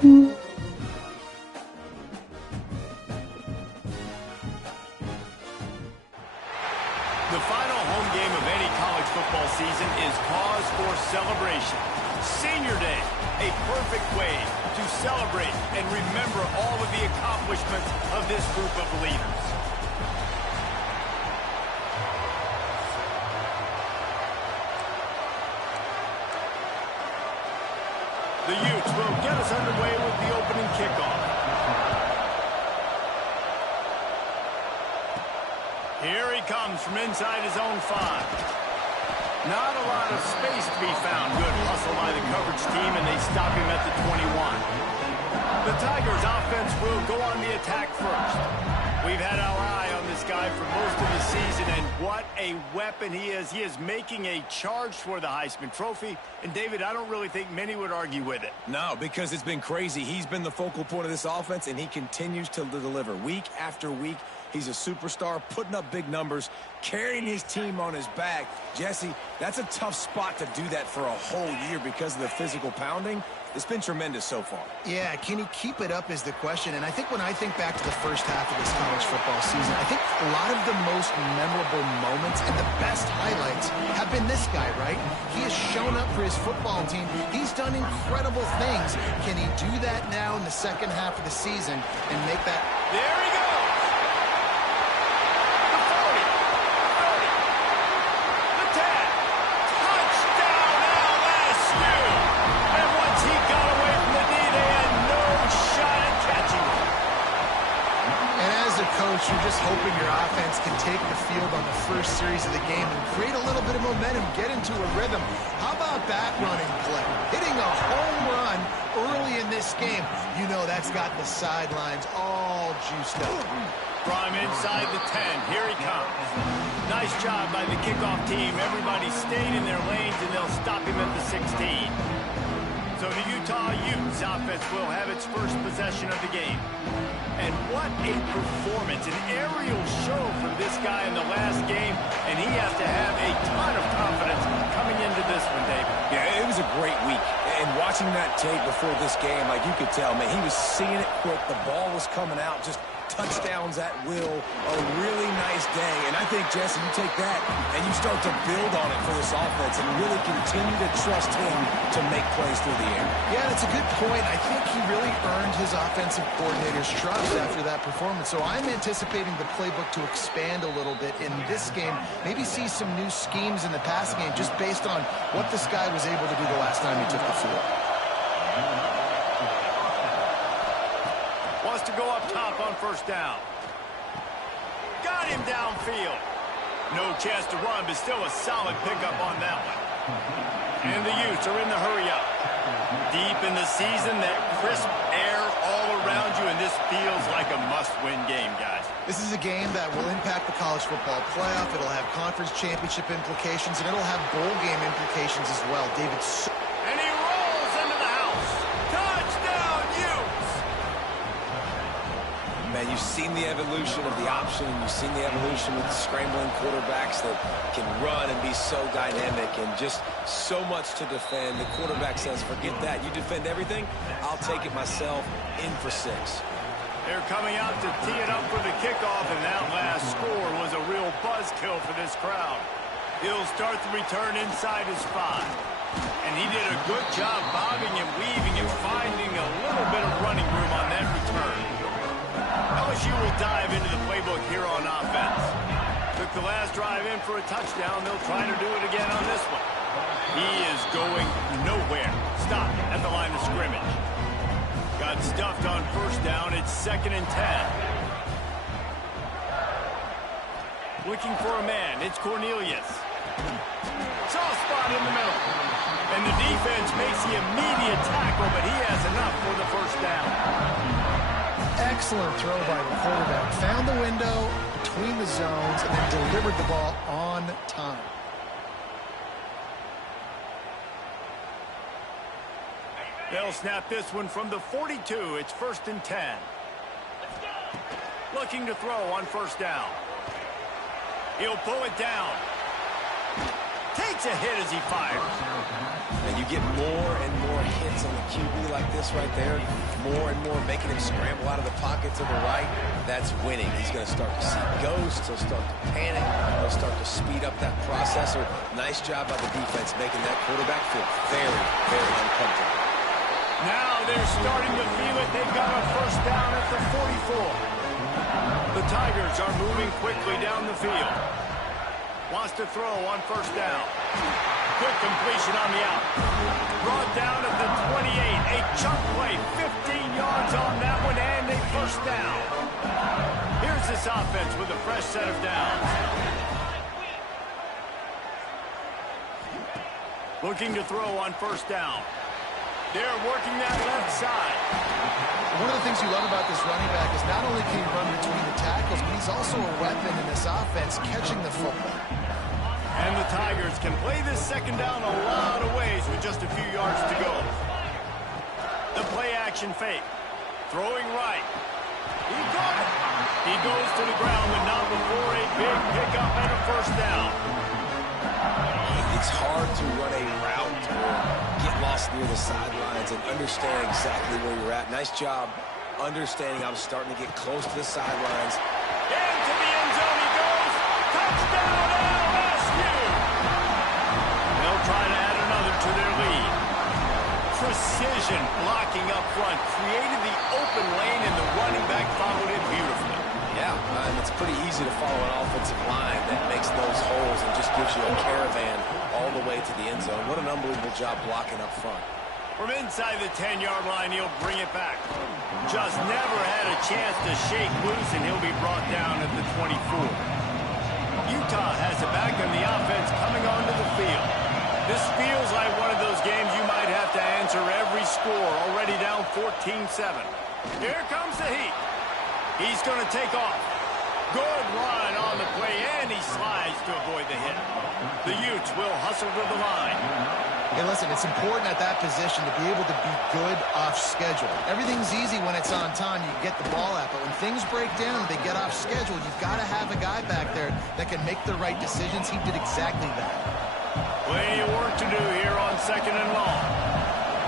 The final home game of any college football season is cause for celebration. Senior Day, a perfect way to celebrate and remember all of the accomplishments of this group of leaders. The Utes will get us underway with the opening kickoff. Here he comes from inside his own 5. Not a lot of space to be found. Good hustle by the coverage team, and they stop him at the 21. The Tigers' offense will go on the attack first. We've had our eye on this guy for most of the season, and what a weapon he is. He is making a charge for the Heisman Trophy. And, David, I don't really think many would argue with it. No, because it's been crazy. He's been the focal point of this offense, and he continues to deliver week after week. He's a superstar, putting up big numbers, carrying his team on his back. Jesse, that's a tough spot to do that for a whole year because of the physical pounding. It's been tremendous so far. Yeah, can he keep it up is the question. And I think when I think back to the first half of this college football season, I think a lot of the most memorable moments and the best highlights have been this guy, right? He has shown up for his football team. He's done incredible things. Can he do that now in the second half of the season and make that? There he goes. You're just hoping your offense can take the field on the first series of the game and create a little bit of momentum, get into a rhythm. How about that running play? Hitting a home run early in this game. You know that's got the sidelines all juiced up. From inside the 10, here he comes. Nice job by the kickoff team. Everybody stayed in their lanes, and they'll stop him at the 16. So the Utah Utes offense will have its first possession of the game. And what a performance, an aerial show from this guy in the last game, and he has to have a ton of confidence coming into this one, David. Yeah, it was a great week. And watching that tape before this game, like you could tell, man, he was seeing it quick. The ball was coming out, just touchdowns at will. A really nice day. And I think, Jesse, you take that and you start to build on it for this offense and really continue to trust him to make plays through the air. Yeah, that's a good point. I think he really earned his offensive coordinator's trust after that performance. So I'm anticipating the playbook to expand a little bit in this game. Maybe see some new schemes in the passing game just based on what this guy was able to do the last time he took the field. Wants to go up top on first down. Got him downfield. No chance to run, but still a solid pickup on that one. And the Utes are in the hurry-up. Deep in the season, that crisp air all around you, and this feels like a must-win game, guys. This is a game that will impact the college football playoff. It'll have conference championship implications, and it'll have bowl game implications as well. David. And he rolls into the house. Touchdown, Utes! Man, you've seen the evolution of the option. You've seen the evolution with scrambling quarterbacks that can run and be so dynamic and just so much to defend. The quarterback says, forget that. You defend everything, I'll take it myself. In for 6. They're coming out to tee it up for the kickoff, and that last score was a real buzzkill for this crowd. He'll start the return inside his 5. And he did a good job bobbing and weaving and finding a little bit of running room on that return. LSU will dive into the playbook here on offense. Took the last drive in for a touchdown. They'll try to do it again on this one. He is going nowhere. Stop at the line of scrimmage. Got stuffed on first down. It's 2nd and 10. Looking for a man. It's Cornelius. Soft spot in the middle. And the defense makes the immediate tackle, but he has enough for the first down. Excellent throw by the quarterback. Found the window between the zones and then delivered the ball on time. They'll snap this one from the 42. It's 1st and 10. Looking to throw on first down. He'll pull it down. Takes a hit as he fires. And you get more and more hits on the QB like this right there, more and more making him scramble out of the pocket to the right, that's winning. He's going to start to see ghosts. He'll start to panic. He'll start to speed up that processor. Nice job by the defense making that quarterback feel very, very uncomfortable. Now they're starting to feel it. They've got a first down at the 44. The Tigers are moving quickly down the field. Wants to throw on first down. Quick completion on the out. Brought down at the 28. A chunk play. 15 yards on that one and a first down. Here's this offense with a fresh set of downs. Looking to throw on first down. They're working that left side. One of the things you love about this running back is not only can he run between the tackles, but he's also a weapon in this offense catching the football. And the Tigers can play this second down a lot of ways with just a few yards to go. The play action fake. Throwing right. He got it. He goes to the ground, but not before a big pickup and a first down. It's hard to run a route or get lost near the sidelines and understand exactly where you're at. Nice job understanding I was starting to get close to the sidelines. Into the end zone he goes. Touchdown LSU. They'll try to add another to their lead. Precision blocking up front created the open lane, and the running back followed it beautifully. Yeah, and it's pretty easy to follow an offensive line that makes those holes and just gives you a caravan all the way to the end zone. What an unbelievable job blocking up front. From inside the 10-yard line, he'll bring it back. Just never had a chance to shake loose, and he'll be brought down at the 24. Utah has it back, and the offense coming onto the field. This feels like one of those games you might have to answer every score, already down 14-7. Here comes the heat. He's going to take off. Good run on the play, and he slides to avoid the hit. The Utes will hustle to the line. Hey, listen, it's important at that position to be able to be good off schedule. Everything's easy when it's on time. You get the ball out, but when things break down, they get off schedule. You've got to have a guy back there that can make the right decisions. He did exactly that. Plenty of work to do here on second and long.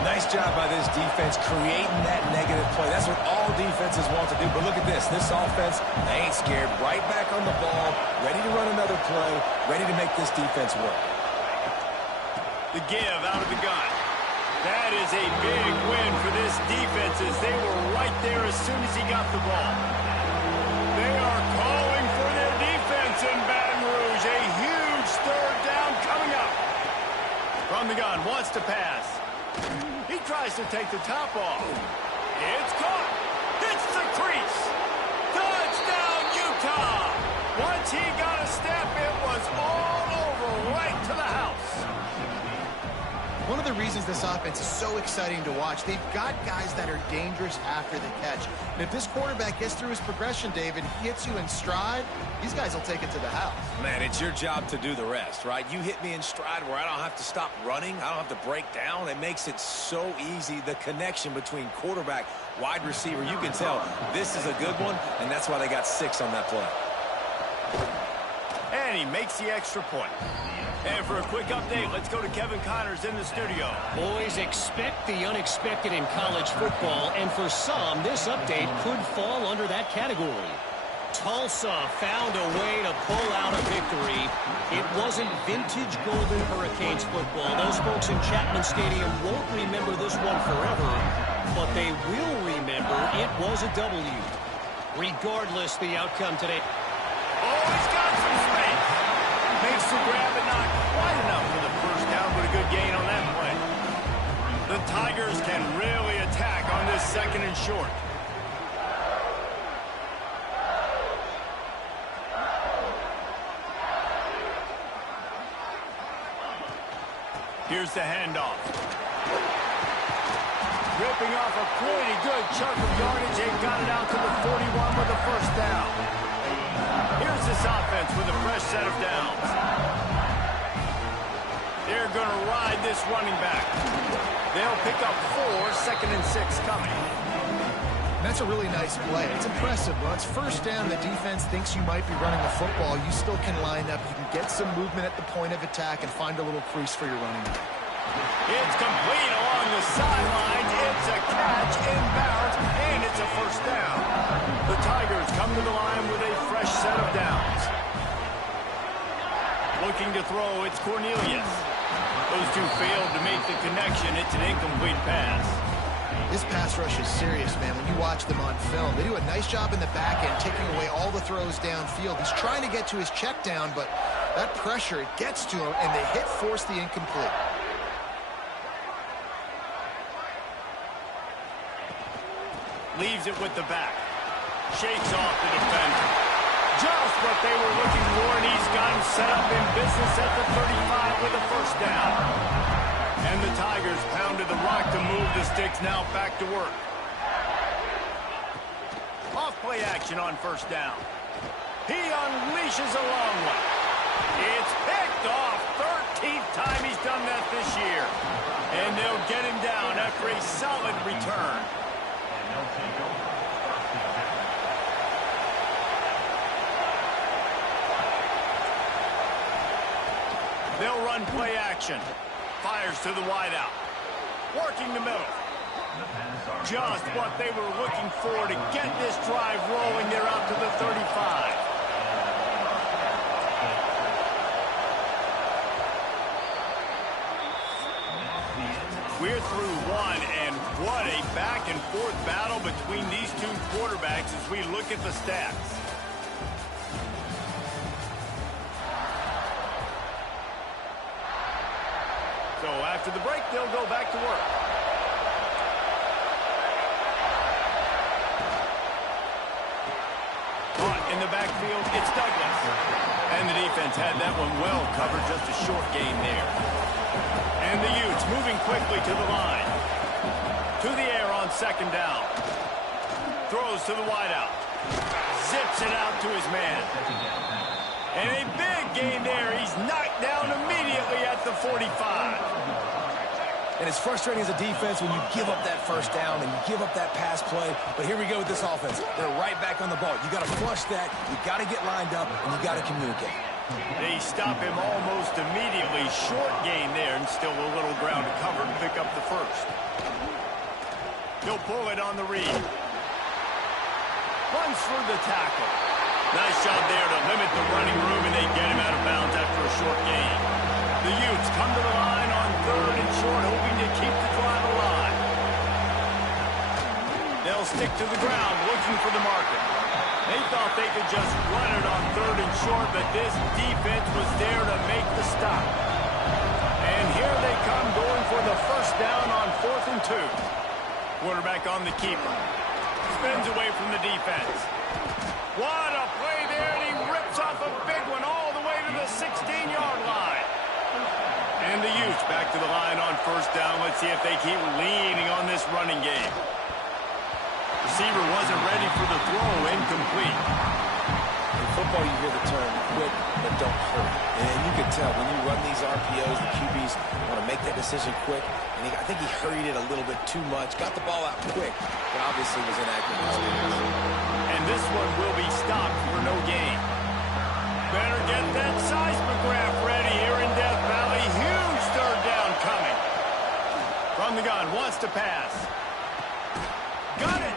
Nice job by this defense creating that negative play. That's what all defenses want to do. But look at this. This offense, they ain't scared. Right back on the ball, ready to run another play, ready to make this defense work. The give out of the gun. That is a big win for this defense as they were right there as soon as he got the ball. They are calling for their defense in Baton Rouge. A huge third down coming up. From the gun, wants to pass. He tries to take the top off. It's caught. Hits the crease. Touchdown, Utah. Once he got a step, it was all over right to the house. One of the reasons this offense is so exciting to watch, they've got guys that are dangerous after the catch. And if this quarterback gets through his progression, David, he hits you in stride, these guys will take it to the house. Man, it's your job to do the rest, right? You hit me in stride where I don't have to stop running. I don't have to break down. It makes it so easy, the connection between quarterback, wide receiver. You can tell this is a good one, and that's why they got 6 on that play. And he makes the extra point. And for a quick update, let's go to Kevin Connors in the studio. Boys, expect the unexpected in college football, and for some, this update could fall under that category. Tulsa found a way to pull out a victory. It wasn't vintage Golden Hurricanes football. Those folks in Chapman Stadium won't remember this one forever, but they will remember it was a W. Regardless the outcome today. Oh, he's got some space. Makes the grab, but not quite enough for the first down, but a good gain on that play. The Tigers can really attack on this second and short. Here's the handoff. Ripping off a pretty good chunk of yardage. They got it out to the 41 with the first down. Here's this offense with a fresh set of downs. They're going to ride this running back. They'll pick up 4, second and 6 coming. And that's a really nice play. It's impressive. Well, it's first down. The defense thinks you might be running the football. You still can line up. You can get some movement at the point of attack and find a little crease for your running back. It's complete along the sidelines. It's a catch inbounds, and it's a first down. The Tigers come to the line with a fresh set of downs. Looking to throw, it's Cornelius. Those two failed to make the connection. It's an incomplete pass. This pass rush is serious, man. When you watch them on film, they do a nice job in the back end, taking away all the throws downfield. He's trying to get to his check down, but that pressure, it gets to him, and the hit forced the incomplete. Leaves it with the back. Shakes off the defender. Just what they were looking for, and he's got him set up in business at the 35 with a first down. And the Tigers pounded the rock to move the sticks, now back to work. Off play action on first down. He unleashes a long one. It's picked off. 13th time he's done that this year. And they'll get him down after a solid return. They'll run play action. Fires to the wideout. Working the middle. Just what they were looking for to get this drive rolling. They're out to the 35. We're through one, and what a back-and-forth battle between these two quarterbacks as we look at the stats. So after the break, they'll go back to work. Caught in the backfield, it's Douglas. And the defense had that one well covered, just a short gain there. And the Utes moving quickly to the line. To the air on second down. Throws to the wideout. Zips it out to his man. And a big gain there. He's knocked down immediately at the 45. And it's frustrating as a defense when you give up that first down and you give up that pass play. But here we go with this offense. They're right back on the ball. You got to flush that. You got to get lined up, and you got to communicate. They stop him almost immediately. Short gain there, and still a little ground to cover to pick up the first. He'll pull it on the read. Runs through the tackle. Nice job there to limit the running room, and they get him out of bounds after a short gain. The Utes come to the line on third and short, hoping to keep the drive alive. They'll stick to the ground, looking for the marker. They thought they could just run it on third and short, but this defense was there to make the stop. And here they come, going for the first down on 4th and 2. Quarterback on the keeper. Spins away from the defense. What a play there, and he rips off a big one all the way to the 16-yard line. And the Utes back to the line on first down. Let's see if they keep leaning on this running game. Receiver wasn't ready for the throw, incomplete. In football, you hear the term quick, but don't hurry. And you can tell when you run these RPOs, the QBs want to make that decision quick. And I think he hurried it a little bit too much. Got the ball out quick, but obviously was inaccurate. And this one will be stopped for no gain. Better get that seismograph ready here in Death Valley. Huge third down coming. From the gun, wants to pass. Got it.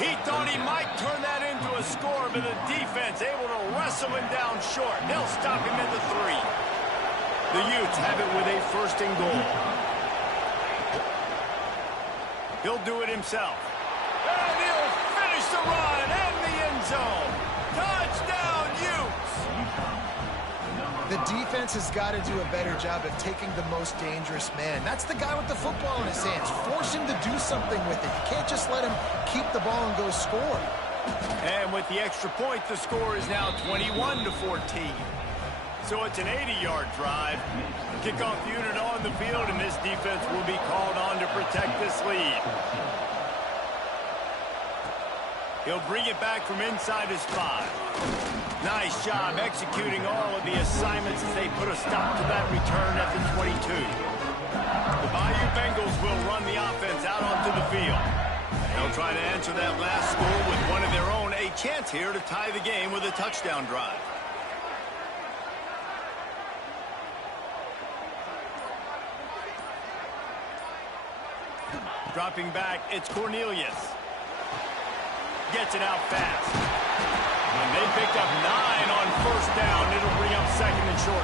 He thought he might turn that into a score, but the defense able to wrestle him down short. They'll stop him at the 3. The Utes have it with a first and goal. He'll do it himself. And he'll finish the run and the end zone. Touchdown, Utes! The defense has got to do a better job of taking the most dangerous man. That's the guy with the football in his hands. Force him to do something with it. You can't just let him keep the ball and go score. And with the extra point, the score is now 21-14. So it's an 80-yard drive. Kickoff unit on the field, and this defense will be called on to protect this lead. He'll bring it back from inside his 5. Nice job executing all of the assignments as they put a stop to that return at the 22. The Bayou Bengals will run the offense out onto the field. They'll try to answer that last score with one of their own. A chance here to tie the game with a touchdown drive. Dropping back, it's Cornelius. Gets it out fast. And they picked up 9 on first down. It'll bring up second and short.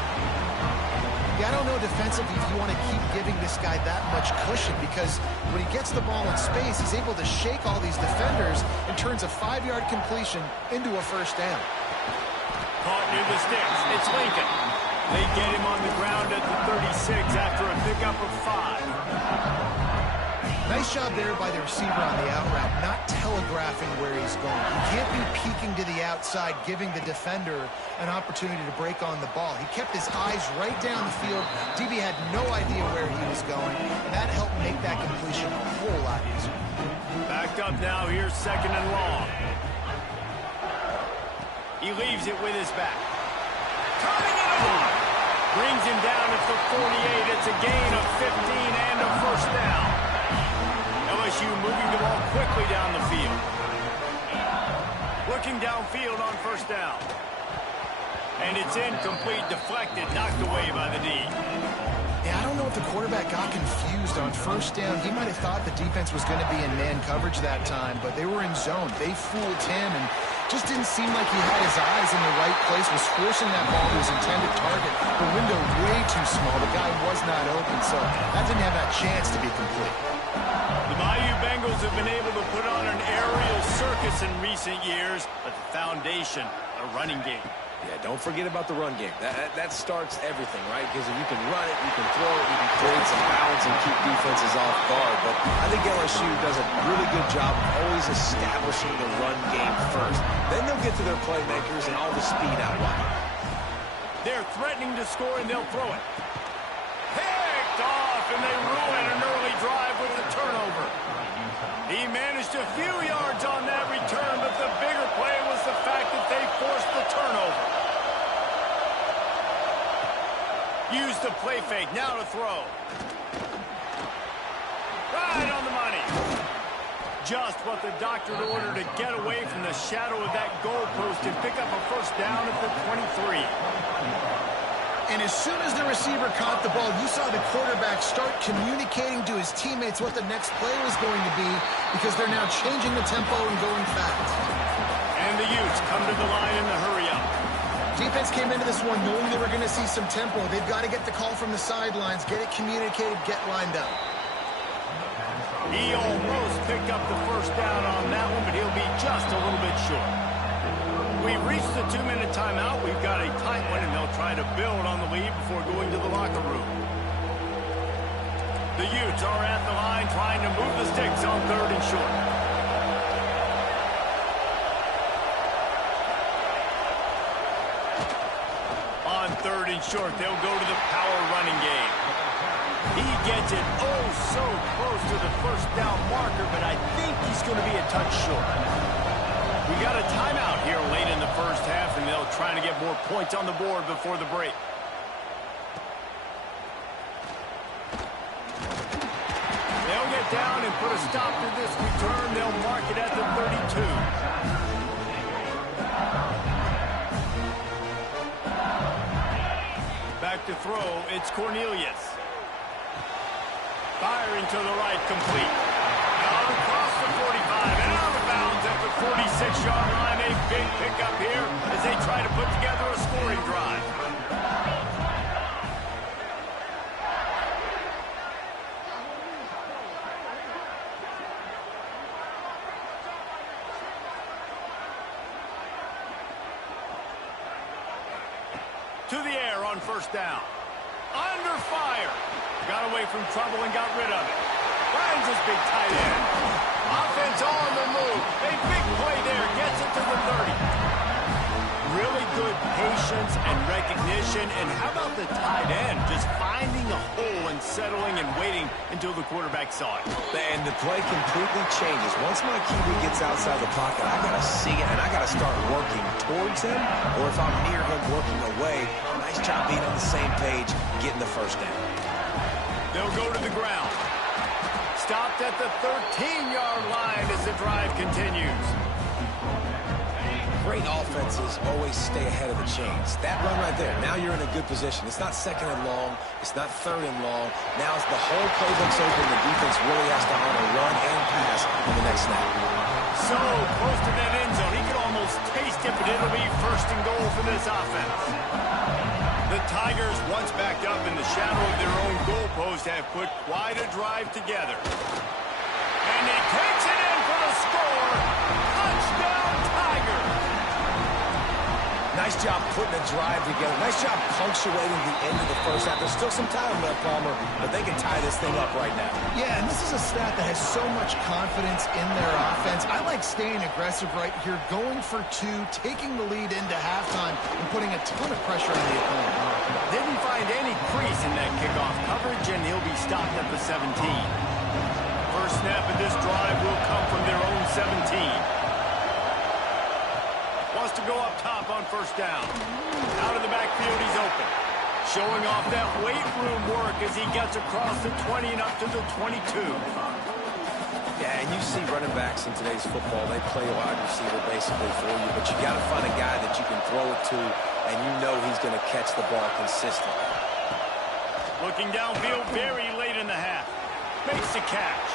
Yeah, I don't know defensively if you want to keep giving this guy that much cushion, because when he gets the ball in space, he's able to shake all these defenders and turns a 5-yard completion into a first down. Caught near the sticks. It's Lincoln. They get him on the ground at the 36 after a pickup of 5. Nice job there by the receiver on the out route, not telegraphing where he's going. He can't be peeking to the outside, giving the defender an opportunity to break on the ball. He kept his eyes right down the field. DB had no idea where he was going, and that helped make that completion a whole lot easier. Backed up now. Here's second and long. He leaves it with his back. Turning it on. Brings him down at the 48. It's a gain of 15 and a first down. LSU moving the ball quickly down the field. Looking downfield on first down. And it's incomplete, deflected, knocked away by the D. Yeah, I don't know if the quarterback got confused on first down. He might have thought the defense was going to be in man coverage that time, but they were in zone. They fooled him and just didn't seem like he had his eyes in the right place, was forcing that ball to his intended target. The window way too small. The guy was not open, so that didn't have that chance to be complete. The Bayou Bengals have been able to put on an aerial circus in recent years, but the foundation, a running game. Yeah, don't forget about the run game. That starts everything, right? Because if you can run it, you can throw it, you can create some balance and keep defenses off guard. But I think LSU does a really good job of always establishing the run game first. Then they'll get to their playmakers and all the speed out wide. They're threatening to score, and they'll throw it. Picked off, and they ruin an early drive with the turnover. He managed a few yards on that return, but the bigger play was the fact that they forced the turnover. Use the play fake, now to throw. Right on the money. Just what the doctor ordered to get away from the shadow of that goalpost and pick up a first down at the 23. And as soon as the receiver caught the ball, you saw the quarterback start communicating to his teammates what the next play was going to be, because they're now changing the tempo and going fast. And the Utes come to the line in the hurry-up. Defense came into this one knowing they were going to see some tempo. They've got to get the call from the sidelines, get it communicated, get lined up. He almost picked up the first down on that one, but he'll be just a little bit short. We've reached the 2-minute timeout. We've got a tight one, and they'll try to build on the lead before going to the locker room. The Utes are at the line trying to move the sticks on 3rd and short. On 3rd and short, they'll go to the power running game. He gets it oh so close to the first down marker, but I think he's going to be a touch short. We got a timeout here late in the first half, and they'll try to get more points on the board before the break. They'll get down and put a stop to this return. They'll mark it at the 32. Back to throw, it's Cornelius. Firing to the right, complete. Out across the 45 and out of bounds at the 46-yard line. A big pickup here as they try to put together a scoring drive. To the air on first down. Under fire. Got away from trouble and got rid of it. Finds his big tight end. Offense on the move. A big play there. Gets it to the 30. Really good patience and recognition. And how about the tight end just finding a hole and settling and waiting until the quarterback saw it. And the play completely changes. Once my QB gets outside the pocket, I got to see it, and I got to start working towards him. Or if I'm near him working away, nice job being on the same page, getting the first down. They'll go to the ground. Stopped at the 13-yard line as the drive continues. great offenses always stay ahead of the chains. That run right there, now you're in a good position. It's not second and long. It's not third and long. Now it's the whole playbook's open. The defense really has to honor run and pass on the next snap. So close to that end zone. He could almost taste it, but it'll be first and goal for this offense. The Tigers, once backed up in the shadow of their own goalpost, have put quite a drive together. And he takes it in for the score. Touchdown, Tigers. Nice job putting a drive together. Nice job punctuating the end of the first half. There's still some time left, Palmer, but they can tie this thing up right now. Yeah, and this is a stat that has so much confidence in their offense. I like staying aggressive right here, going for two, taking the lead into halftime, and putting a ton of pressure on the opponent. Didn't find any crease in that kickoff coverage, and he'll be stopped at the 17. First snap of this drive will come from their own 17. Wants to go up top on first down. Out of the backfield, he's open. Showing off that weight room work as he gets across the 20 and up to the 22. Yeah, and you see running backs in today's football, they play wide receiver basically for you, but you got to find a guy that you can throw it to, and you know he's going to catch the ball consistently. Looking downfield very late in the half. Makes the catch.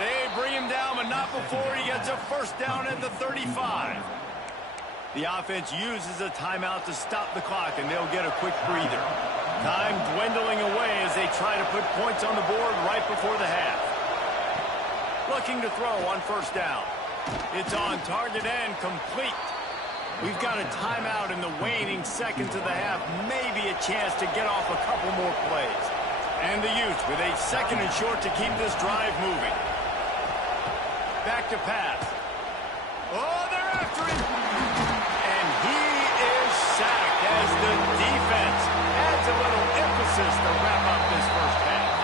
They bring him down, but not before he gets a first down at the 35. The offense uses a timeout to stop the clock, and they'll get a quick breather. Time dwindling away as they try to put points on the board right before the half. Looking to throw on first down. It's on target and complete. We've got a timeout in the waning seconds of the half. Maybe a chance to get off a couple more plays. And the Utes with a second and short to keep this drive moving. Back to pass. Oh, they're after him. And he is sacked as the defense adds a little emphasis to wrap up this first half.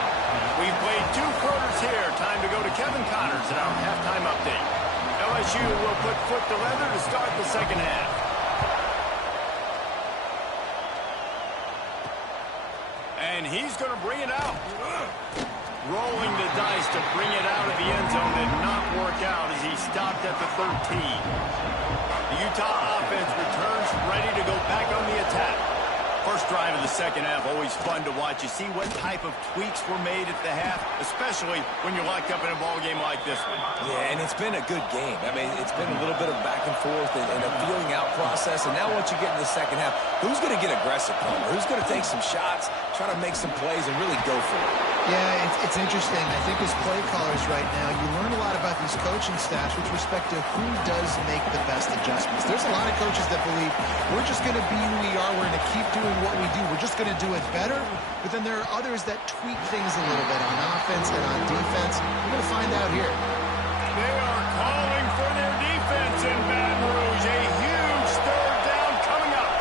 We've played 2 quarters here. Time to go to Kevin Connors at our halftime update. LSU will put foot to leather to start the second half. And he's going to bring it out. Rolling the dice to bring it out of the end zone did not work out as he stopped at the 13. The Utah offense returns ready to go back on the attack. First drive of the second half, always fun to watch. You see what type of tweaks were made at the half, especially when you're locked up in a ball game like this one. Yeah, and it's been a good game. I mean, it's been a little bit of back and forth and a feeling out process. And now once you get in the second half, who's going to get aggressive, Palmer? Who's going to take some shots, try to make some plays, and really go for it? Yeah, it's interesting. I think as play callers right now, you learn a lot about these coaching staffs with respect to who does make the best adjustments. There's a lot of coaches that believe we're just going to be who we are. We're going to keep doing what we do. We're just going to do it better. But then there are others that tweak things a little bit on offense and on defense. We're going to find out here. They are calling for their defense in Baton Rouge. A huge third down coming up.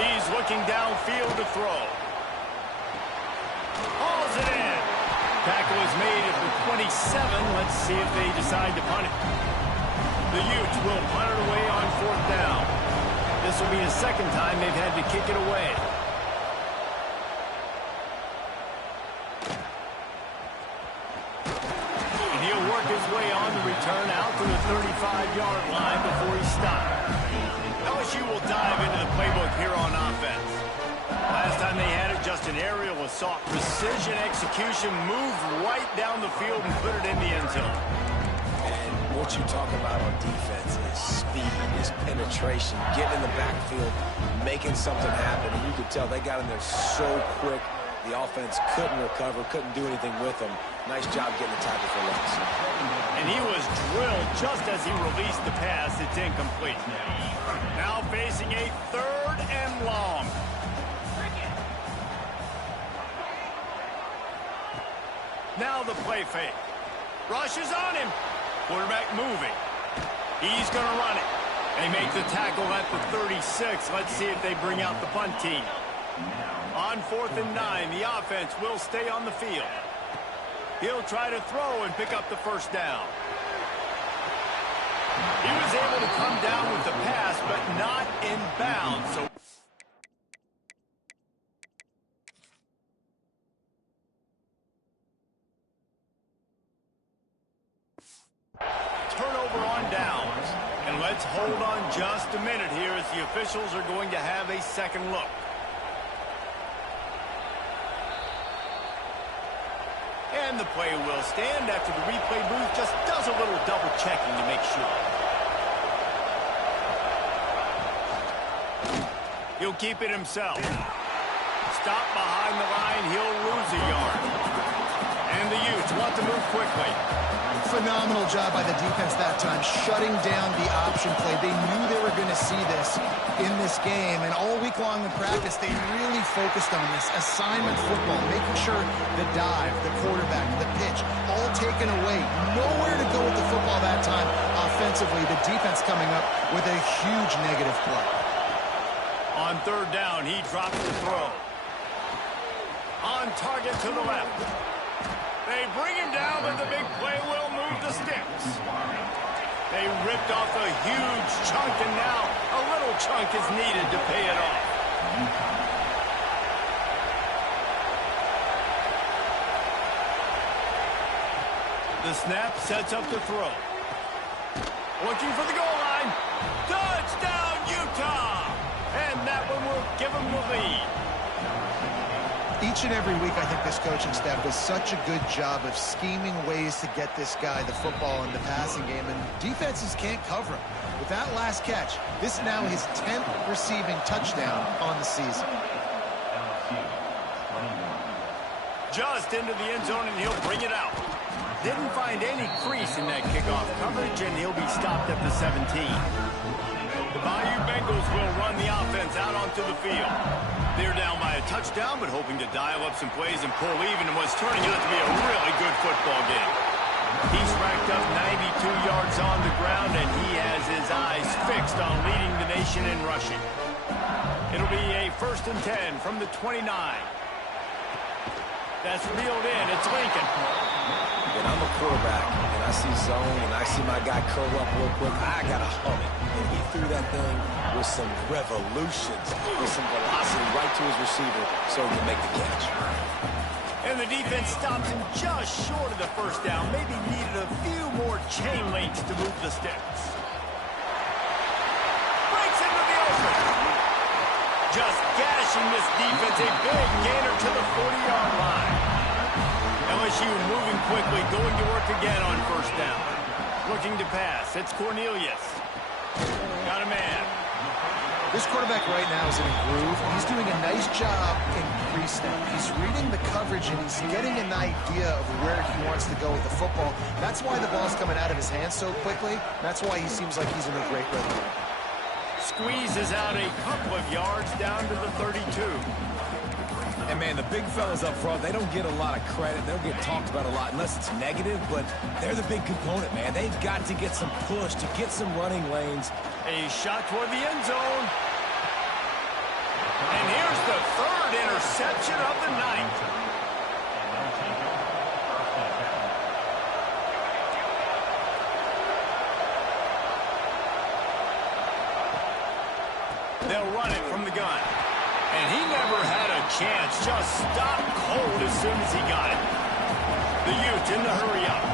He's looking downfield to throw. Hauls it in. Tackle is made at the 27. Let's see if they decide to punt it. The Utes will punt it away on fourth down. This will be the second time they've had to kick it away. And he'll work his way on the return out to the 35-yard line before he's stopped. LSU will dive into the playbook here on offense. Last time they had it, just an aerial assault. Precision execution, moved right down the field and put it in the end zone. And what you talk about on defense is speed, is penetration, getting in the backfield, making something happen. And you could tell they got in there so quick. The offense couldn't recover, couldn't do anything with them. Nice job getting the tackle for loss. And he was drilled just as he released the pass. It's incomplete. Now facing a third and long. Now the play fake. Rush is on him. Quarterback moving. He's going to run it. They make the tackle at the 36. Let's see if they bring out the punt team. On 4th and 9, the offense will stay on the field. He'll try to throw and pick up the first down. He was able to come down with the pass, but not in bounds. So turnover on downs. And let's Let's hold on just a minute here as the officials are going to have a second look. And the play will stand after the replay booth just does a little double checking to make sure. He'll keep it himself. Stop behind the line, he'll lose a yard. And the Utes want to move quickly. Phenomenal job by the defense that time, shutting down the option play. They knew they were going to see this in this game, and all week long in practice, they really focused on this assignment football, making sure the dive, the quarterback, the pitch, all taken away. Nowhere to go with the football that time offensively. The defense coming up with a huge negative play. On third down, he drops the throw. On target to the left. They bring him down, but the big play will move the sticks. They ripped off a huge chunk, and now a little chunk is needed to pay it off. The snap sets up the throw. Looking for the goal line. Touchdown, Utah! And that one will give them the lead. Each and every week, I think this coaching staff does such a good job of scheming ways to get this guy the football in the passing game, and defenses can't cover him. With that last catch, this is now his 10th receiving touchdown on the season. Just into the end zone, and he'll bring it out. Didn't find any crease in that kickoff coverage, and he'll be stopped at the 17. The Bayou Bengals will run the offense out onto the field. They're down by a touchdown, but hoping to dial up some plays and pull even in what's turning out to be a really good football game. He's racked up 92 yards on the ground, and he has his eyes fixed on leading the nation in rushing. It'll be a 1st and 10 from the 29. That's reeled in. It's Lincoln. When I'm a quarterback and I see zone and I see my guy curl up real quick, I got to hum it. And he threw that thing with some revolutions, with some velocity right to his receiver so he can make the catch. And the defense stops him just short of the first down. Maybe needed a few more chain links to move the sticks. Breaks into the open. Just gashing this defense. A big gainer to the 40-yard line. LSU moving quickly, going to work again on first down. Looking to pass. It's Cornelius. Got a man. This quarterback right now is in a groove. He's doing a nice job in pre-snap. He's reading the coverage, and he's getting an idea of where he wants to go with the football. That's why the ball's coming out of his hands so quickly. That's why he seems like he's in a great rhythm. Squeezes out a couple of yards down to the 32. And, man, the big fellas up front, they don't get a lot of credit. They don't get talked about a lot unless it's negative, but they're the big component, man. They've got to get some push, to get some running lanes. A shot toward the end zone. And here's the third interception of the night. They'll run it from the gun. And he never had a chance. Just stopped cold as soon as he got it. The Utes in the hurry up.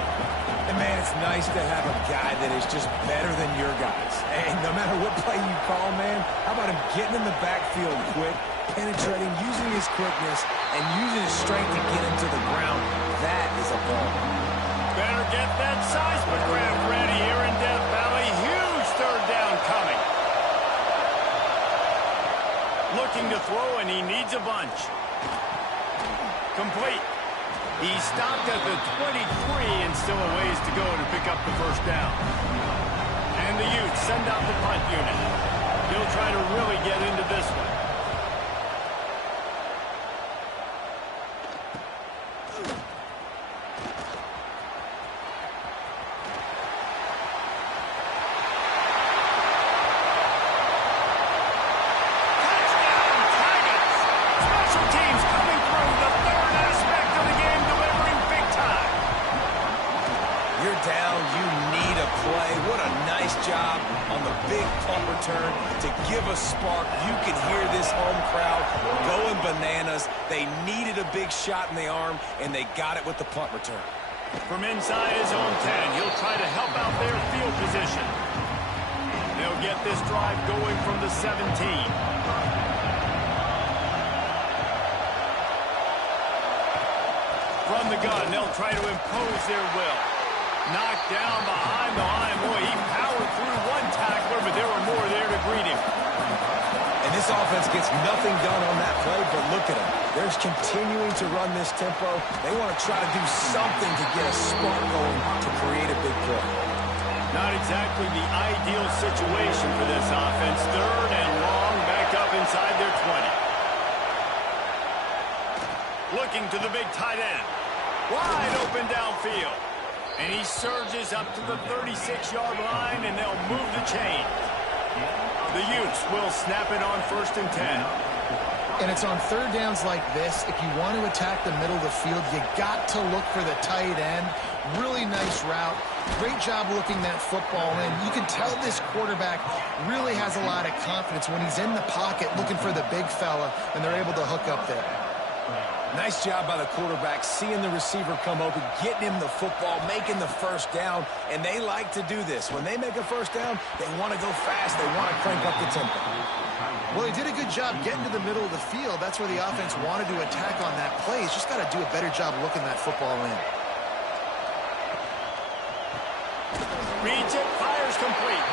And, man, it's nice to have a guy that is just better than your guys. And no matter what play you call, man, how about him getting in the backfield quick, penetrating, using his quickness, and using his strength to get him to the ground? That is a ball. Better get that seismograph ready here in Death Valley. Huge third down coming. Looking to throw, and he needs a bunch. Complete. He stopped at the 23 and still a ways to go to pick up the first down. And the Utes send out the punt unit. He'll try to really get into this one. To give a spark, you can hear this home crowd going bananas. They needed a big shot in the arm, and they got it with the punt return. From inside his own 10, he'll try to help out their field position. this drive going from the 17. From the gun, they'll try to impose their will. Knocked down behind the line. Boy, he powered through one tackler, but there were more there to greet him. And this offense gets nothing done on that play, but look at them. They're continuing to run this tempo. They want to try to do something to get a spark going to create a big play. Not exactly the ideal situation for this offense. Third and long, back up inside their 20. Looking to the big tight end. Wide open downfield. And he surges up to the 36-yard line, and they'll move the chain. The Utes will snap it on 1st and 10. And it's on third downs like this. If you want to attack the middle of the field, you got to look for the tight end. Really nice route. Great job looking that football in. You can tell this quarterback really has a lot of confidence when he's in the pocket looking for the big fella, and they're able to hook up there. Nice job by the quarterback, seeing the receiver come open, getting him the football, making the first down, and they like to do this. When they make a first down, they want to go fast. They want to crank up the tempo. Well, he did a good job getting to the middle of the field. That's where the offense wanted to attack on that play. He's just got to do a better job looking that football in. Reads it, fires complete.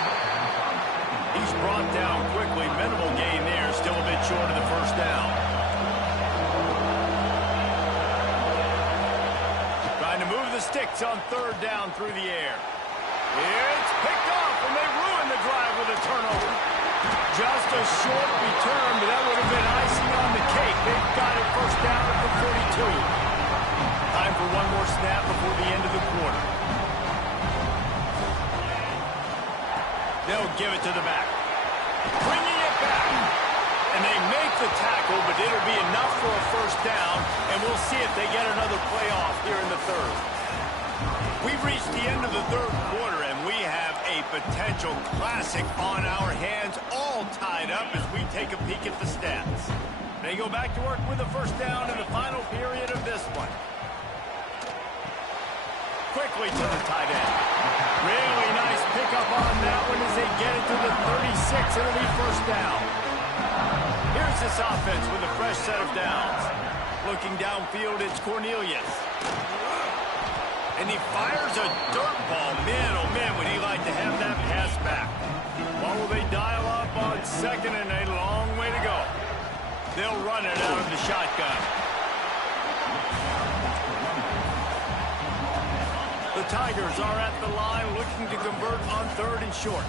He's brought down quickly. Minimal gain there, still a bit short of the first down. Trying to move the sticks on third down through the air. It's picked off, and they ruin the drive with a turnover. Just a short return, but that would have been icing on the cake. They've got it first down at the 42. Time for one more snap before the end of the quarter. They'll give it to the back. Bringing it back. And they make the tackle, but it'll be enough for a first down, and we'll see if they get another playoff here in the third. We've reached the end of the third quarter, and we have a potential classic on our hands, all tied up as we take a peek at the stats. They go back to work with a first down in the final period of this one. Quickly to the tight end. Really nice pickup on that one as they get it to the 36. It'll be first down. Here's this offense with a fresh set of downs. Looking downfield, it's Cornelius. And he fires a dirt ball. Man, oh man, would he like to have that pass back. What will they dial up on second, and a long way to go. They'll run it out of the shotgun. The Tigers are at the line looking to convert on third and short.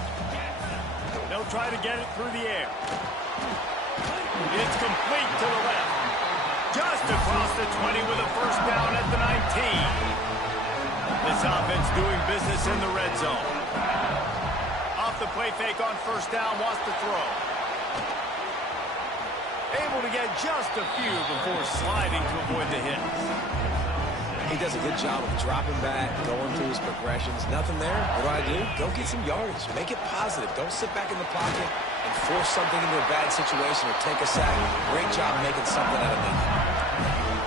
They'll try to get it through the air. It's complete to the left. Just across the 20 with a first down at the 19. This offense doing business in the red zone. Off the play fake on first down, wants to throw. Able to get just a few before sliding to avoid the hits. He does a good job of dropping back, going through his progressions. Nothing there. What do? Go get some yardage. Make it positive. Don't sit back in the pocket and force something into a bad situation or take a sack. Great job making something out of it.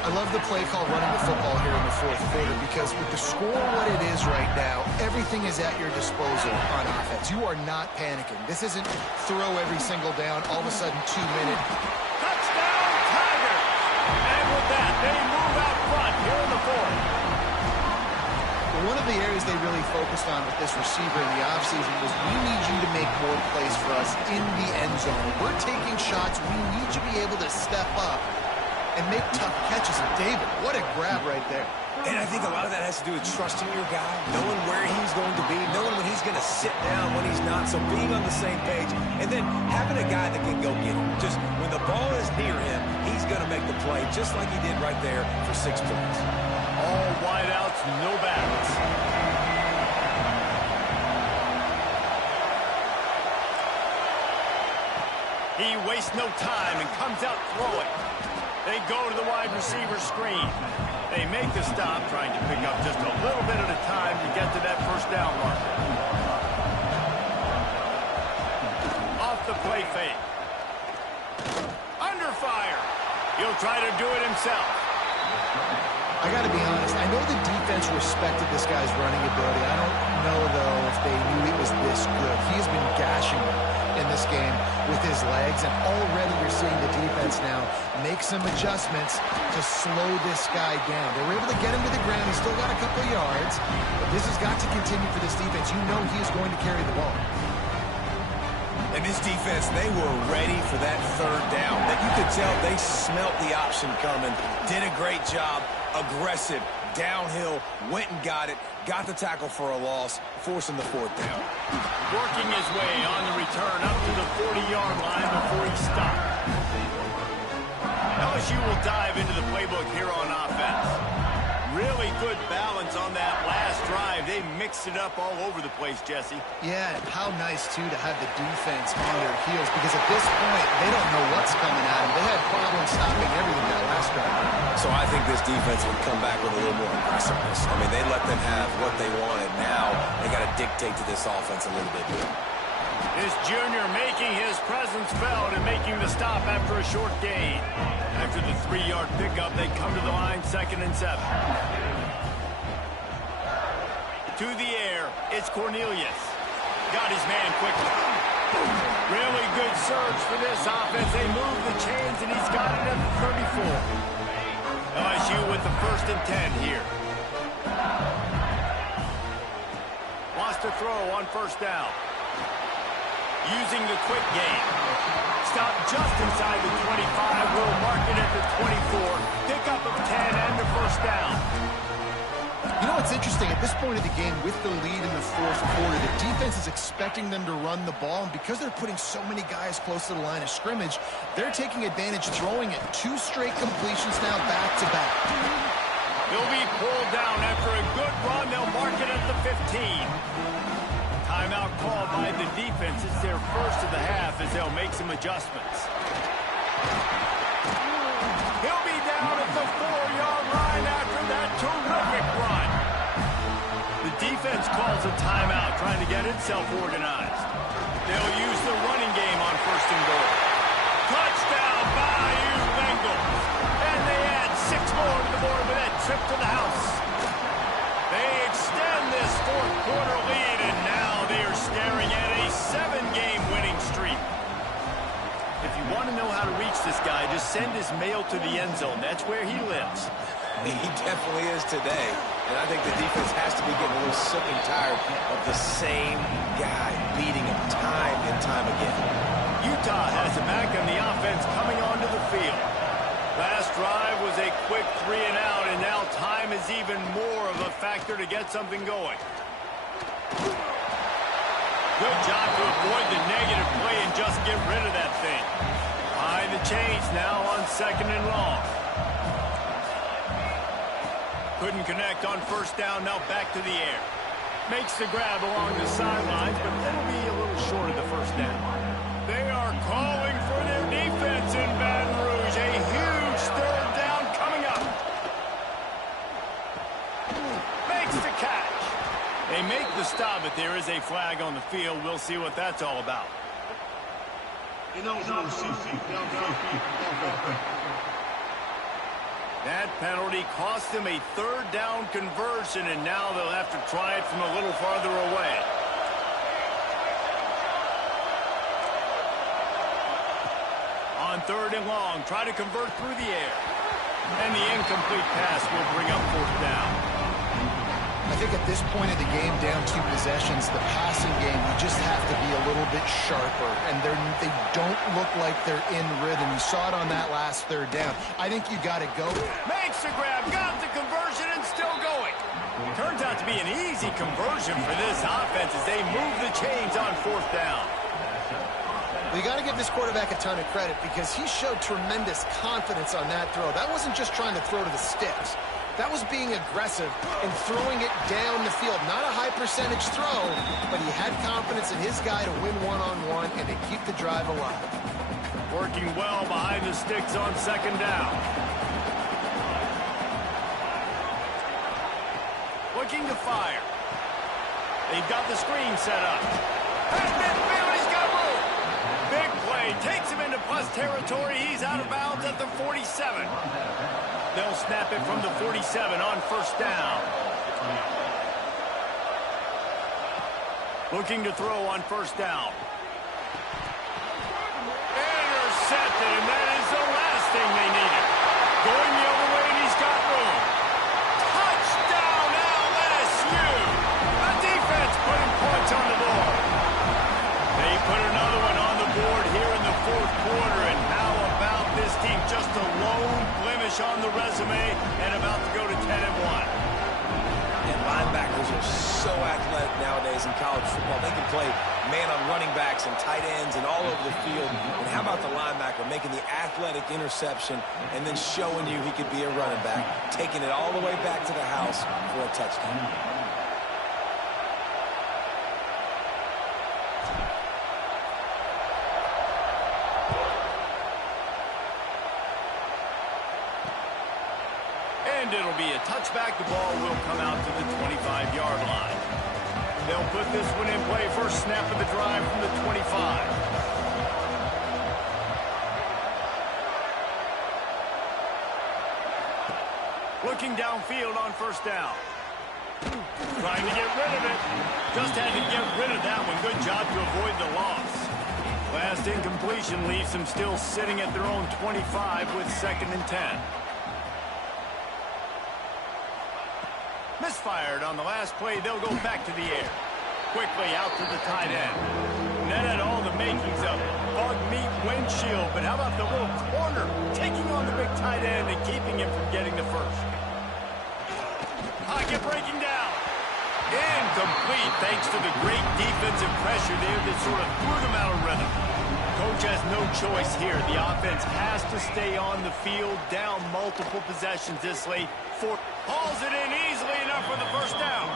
I love the play call running the football here in the fourth quarter because with the score what it is right now, everything is at your disposal on offense. You are not panicking. This isn't throw every single down, all of a sudden 2 minute. Touchdown, Tigers! And with that, they move out front here in the fourth. One of the areas they really focused on with this receiver in the offseason was we need you to make more plays for us in the end zone. We're taking shots. We need you to be able to step up and make tough catches. And David, what a grab right there. And I think a lot of that has to do with trusting your guy, knowing where he's going to be, knowing when he's going to sit down, when he's not, so being on the same page, and then having a guy that can go get him. Just when the ball is near him, he's going to make the play, just like he did right there for 6 points. All wideouts, no backs. He wastes no time and comes out throwing. They go to the wide receiver screen. They make the stop, trying to pick up just a little bit at a time to get to that first down mark. Off the play fake. Under fire. He'll try to do it himself. I got to be honest. I know the defense respected this guy's running ability. I don't know, though, if they knew he was this good. He has been gashing them. this game with his legs, and already you're seeing the defense now make some adjustments to slow this guy down. They were able to get him to the ground. He's still got a couple yards, but this has got to continue for this defense. You know he is going to carry the ball. And this defense, they were ready for that third down. That you could tell they smelt the option coming, did a great job, aggressive, downhill, went and got it, got the tackle for a loss, forcing the fourth down. Working his way on the return up to the 40-yard line before he stopped. LSU will dive into the playbook here on offense. Really good balance on that last drive. They mixed it up all over the place, Jesse. Yeah, how nice, too, to have the defense on their heels, because at this point, they don't know what's coming at them. They had problems stopping everything that last drive. So I think this defense would come back with a little more aggressiveness. I mean, they let them have what they wanted. Now they got to dictate to this offense a little bit more. This junior making his presence felt and making the stop after a short gain. After the 3-yard pickup, they come to the line 2nd and 7. To the air, it's Cornelius. Got his man quickly. Really good surge for this offense. They move the chains, and he's got it at the 34. LSU with the 1st and 10 here. Wants to throw on 1st down. Using the quick game. Stop just inside the 25. Will mark it at the 24. Pickup of 10 and the 1st down. You know what's interesting? At this point of the game, with the lead in the 4th quarter, the defense is expecting them to run the ball, and because they're putting so many guys close to the line of scrimmage, they're taking advantage, throwing it 2 straight completions now back-to-back. He'll be pulled down after a good run. They'll mark it at the 15. Timeout called by the defense. It's their first of the half as they'll make some adjustments. He'll be down at the 4-yard line after that terrific run. The defense calls a timeout, trying to get itself organized. They'll use the running game on 1st and goal. Touchdown, Bayou Bengals. And they add 6 more to the board with that trip to the house. They extend this 4th quarter lead, and now they are staring at a 7-game winning streak. If you want to know how to reach this guy, just send his mail to the end zone. That's where he lives. He definitely is today. And I think the defense has to be getting a little sick and tired of the same guy beating him time and time again. Utah has it back on the offense coming onto the field. Last drive was a quick 3 and out, and now time is even more of a factor to get something going. Good job to avoid the negative play and just get rid of that thing. Behind the chains now on 2nd and long. Couldn't connect on 1st down, now back to the air. Makes the grab along the sidelines, but that'll be a little short of the 1st down. They are calling for their defense in Baton Rouge. A huge 3rd down coming up. Makes the catch. They make the stop, but there is a flag on the field. We'll see what that's all about. That penalty cost them a 3rd down conversion, and now they'll have to try it from a little farther away. On 3rd and long, try to convert through the air. And the incomplete pass will bring up 4th down. I think at this point of the game, down 2 possessions, the passing game, you just have to be a little bit sharper. And they don't look like they're in rhythm. You saw it on that last 3rd down. I think you got to go. Makes the grab, got the conversion, and still going. Turns out to be an easy conversion for this offense as they move the chains on 4th down. We got to give this quarterback a ton of credit because he showed tremendous confidence on that throw. That wasn't just trying to throw to the sticks. That was being aggressive and throwing it down the field. Not a high percentage throw, but he had confidence in his guy to win one-on-one and to keep the drive alive. Working well behind the sticks on 2nd down. Looking to fire. They've got the screen set up. Has midfield, he's got room. Big play, takes him into plus territory. He's out of bounds at the 47. They'll snap it from the 47 on 1st down. Looking to throw on 1st down. intercepted, and that is the last thing they needed. Going the other way, and he's got room. Touchdown, LSU! The defense putting points on the board. They put another one on the board here in the fourth quarter, and how about this team? Just a lone blemish on the resume and about to go to 10-1. And linebackers are so athletic nowadays in college football. They can play man on running backs and tight ends and all over the field. And how about the linebacker making the athletic interception and then showing you he could be a running back, taking it all the way back to the house for a touchdown. And it'll be a touchback. The ball will come out to the 25-yard line. They'll put this one in play. First snap of the drive from the 25. Looking downfield on first down. Trying to get rid of it. Just had to get rid of that one. Good job to avoid the loss. Last incompletion leaves them still sitting at their own 25 with 2nd and 10. Misfired on the last play. They'll go back to the air. Quickly out to the tight end. And that had all the makings of bug meat windshield. But how about the little corner taking on the big tight end and keeping him from getting the first? Pocket breaking down. Incomplete thanks to the great defensive pressure there that sort of threw them out of rhythm. Coach has no choice here. The offense has to stay on the field, down multiple possessions this late. Hauls it in easily enough for the first down.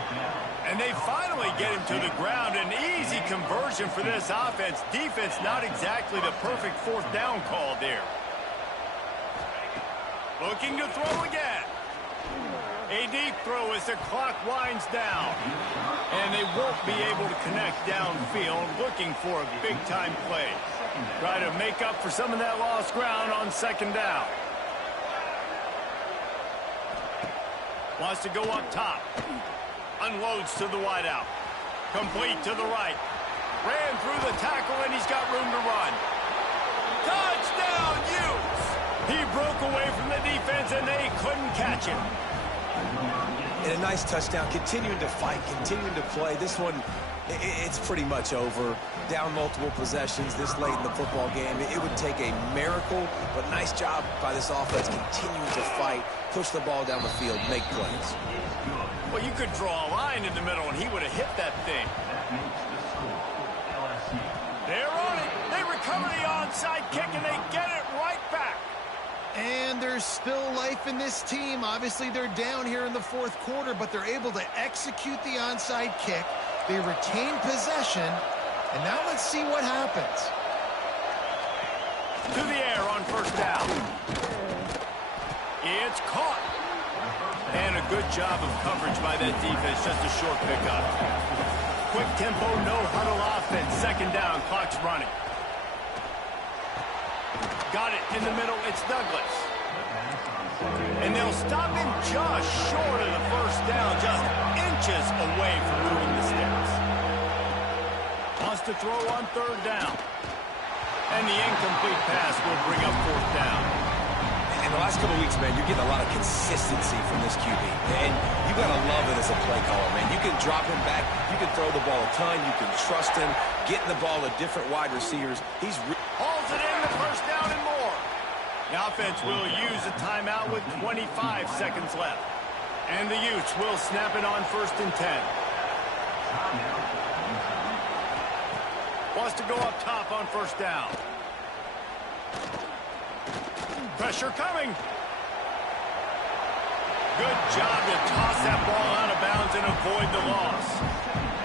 And they finally get him to the ground. An easy conversion for this offense. Defense not exactly the perfect 4th down call there. Looking to throw again. A deep throw as the clock winds down. And they won't be able to connect downfield. Looking for a big-time play. Try to make up for some of that lost ground on 2nd down. Wants to go up top. Unloads to the wideout. Complete to the right. Ran through the tackle, and he's got room to run. Touchdown, Utes! He broke away from the defense, and they couldn't catch him. And a nice touchdown, continuing to fight, continuing to play. This one, it's pretty much over. Down multiple possessions this late in the football game. It would take a miracle, but nice job by this offense continuing to fight, push the ball down the field, make plays. Well, you could draw a line in the middle, and he would have hit that thing. They're on it. They recover the onside kick, and they get it right back. And there's still life in this team. Obviously, they're down here in the 4th quarter, but they're able to execute the onside kick. They retain possession. And now let's see what happens. To the air on first down. It's caught. And a good job of coverage by that defense. Just a short pickup. Quick tempo, no huddle offense. 2nd down, clock's running. Got it in the middle. It's Douglas. And they'll stop him just short of the first down. Just inches away from moving the sticks. Wants to throw on 3rd down. And the incomplete pass will bring up 4th down. In the last couple of weeks, man, you're getting a lot of consistency from this QB. And you got to love it as a play caller, man. You can drop him back. You can throw the ball a ton. You can trust him. Getting the ball to different wide receivers. He's hauls it in the first down and more. The offense will use a timeout with 25 seconds left. And the Utes will snap it on 1st and 10. Wants to go up top on first down. Pressure coming. Good job to toss that ball out of bounds and avoid the loss.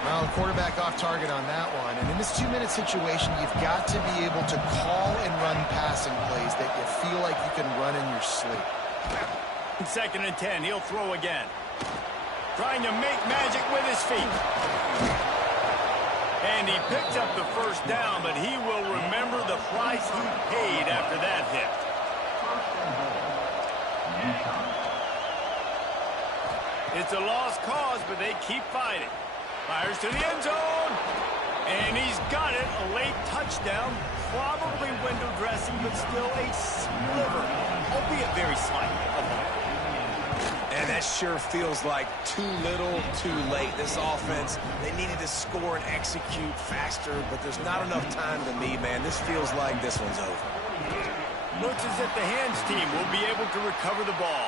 Well, the quarterback off target on that one. And in this 2-minute situation, you've got to be able to call and run passing plays that you feel like you can run in your sleep. 2nd and 10. He'll throw again. Trying to make magic with his feet. And he picks up the first down, but he will remember the price he paid after that hit. It's a lost cause, but they keep fighting. Fires to the end zone. And he's got it. A late touchdown. Probably window dressing, but still a sliver, albeit very slight, of hope. And that sure feels like too little, too late. This offense, they needed to score and execute faster, but there's not enough time to me, man. This feels like this one's over. Looks as if the hands team will be able to recover the ball.